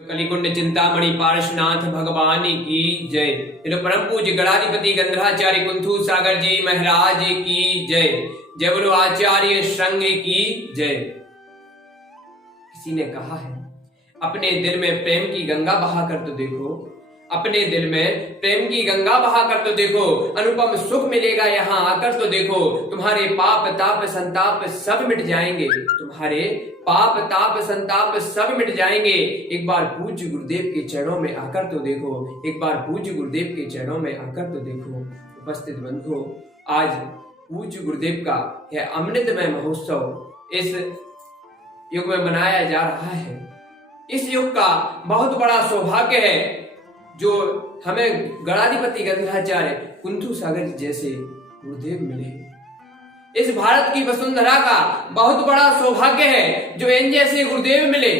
कलिकुंड चिंतामणि पार्श्वनाथ भगवान की जय। परम पूज्य गणाधिपति गंधराचार्य कुंथू सागर जी महाराज की जय। जय बोलो आचार्य संघ की जय। किसी ने कहा है, अपने दिल में प्रेम की गंगा बहा कर तो देखो, अपने दिल में प्रेम की गंगा बहा कर तो देखो, अनुपम सुख मिलेगा यहाँ आकर तो देखो। तुम्हारे पाप ताप संताप सब मिट जाएंगे, तुम्हारे पाप ताप संताप सब मिट जाएंगे। एक बार पूज्य गुरुदेव के चरणों में आकर तो देखो, एक बार पूज्य गुरुदेव के चरणों में आकर तो देखो। उपस्थित बंधुओं, आज पूज्य गुरुदेव का यह अमृतमय महोत्सव इस युग में मनाया जा रहा है। इस युग का बहुत बड़ा सौभाग्य है जो हमें गणाधिपति गंधराचार्य कुंथू सागर जैसे गुरुदेव मिले। इस भारत की वसुंधरा का बहुत बड़ा सौभाग्य है जो इन जैसे गुरुदेव मिले।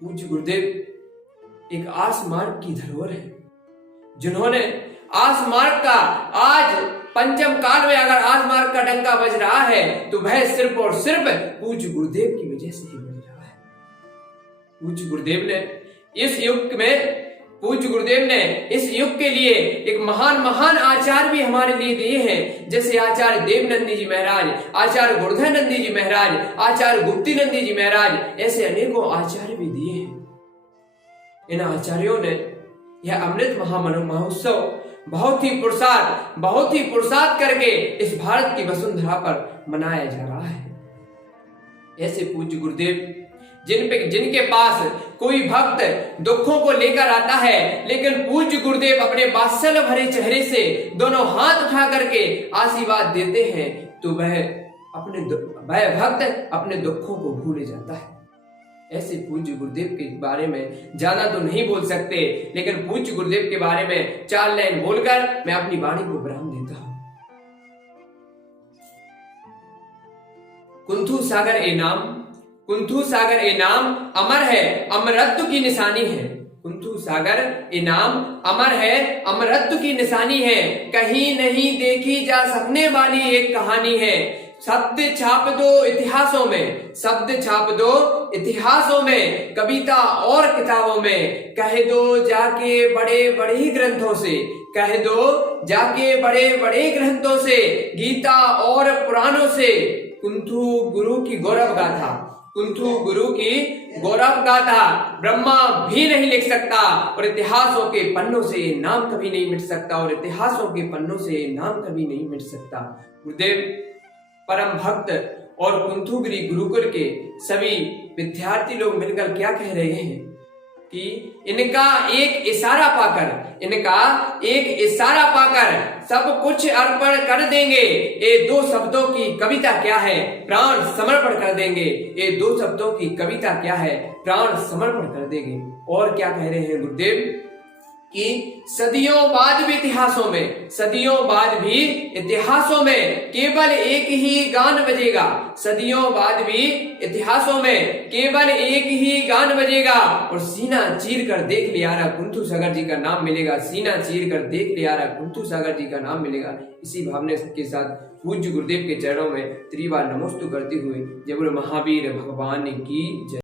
पूज्य गुरुदेव एक आस मार्ग की धरोहर है, जिन्होंने आस मार्ग का आज पंचम काल में अगर आस मार्ग का डंका बज रहा है तो वह सिर्फ और सिर्फ पूज्य गुरुदेव की वजह से ही बज रहा है। पूज्य गुरुदेव ने इस युग में पूज्य गुरुदेव ने इस युग के लिए एक महान आचार्य भी हमारे लिए दिए हैं, जैसे आचार्य देवनंदी जी महाराज, आचार्य गुरुधर जी महाराज, आचार्य गुप्ती नंदी जी महाराज, ऐसे अनेकों आचार्य भी दिए हैं। इन आचार्यों ने यह अमृत महोत्सव बहुत ही पुरुषार्थ करके इस भारत की वसुंधरा पर मनाया जा रहा है। ऐसे पूज्य गुरुदेव जिनके पास कोई भक्त दुखों को लेकर आता है, लेकिन पूज्य गुरुदेव अपने वात्सल्य भरे चेहरे से दोनों हाथ उठा करके आशीर्वाद देते हैं तो वह भक्त अपने दुखों को भूल जाता है। ऐसे पूज्य गुरुदेव के बारे में ज्यादा तो नहीं बोल सकते, लेकिन पूज्य गुरुदेव के बारे में 4 लाइन बोलकर मैं अपनी वाणी को विराम देता हूं। कुंथू सागर ए नाम अमर है, अमरत्व की निशानी है। कुंथू सागर ए नाम अमर है, अमरत्व की निशानी है। कहीं नहीं देखी जा सकने वाली एक कहानी है। शब्द छाप दो इतिहासों में, शब्द छाप दो इतिहासों में, कविता और किताबों में। कह दो जाके बड़े बड़े ग्रंथों से, कह दो जाके बड़े बड़े ग्रंथों से, गीता और पुराणों से। कुंथू गुरु की गौरव गाथा, कुंथू गुरु की गौरव गाथा ब्रह्मा भी नहीं लिख सकता, और इतिहासों के पन्नों से नाम कभी नहीं मिट सकता, और इतिहासों के पन्नों से नाम कभी नहीं मिट सकता। गुरुदेव परम भक्त और कुंथुगिरी गुरुकुल के सभी विद्यार्थी लोग मिलकर क्या कह रहे हैं कि इनका एक इशारा पाकर सब कुछ अर्पण कर देंगे। ये 2 शब्दों की कविता क्या है, प्राण समर्पण कर देंगे। ये 2 शब्दों की कविता क्या है, प्राण समर्पण कर देंगे। और क्या कह रहे हैं गुरुदेव कि सदियों बाद भी इतिहासों में केवल एक ही गान बजेगा। सदियों बाद भी इतिहासों में केवल एक ही गान बजेगा, और सीना चीर कर देख लिया रहा कुंथू सागर जी का नाम मिलेगा। सीना चीर कर देख लिया रहा कुंथू सागर जी का नाम मिलेगा। इसी भावना के साथ पूज्य गुरुदेव के चरणों में त्रिवार नमोस्तु करते हुए जय बोलो महावीर भगवान की जय।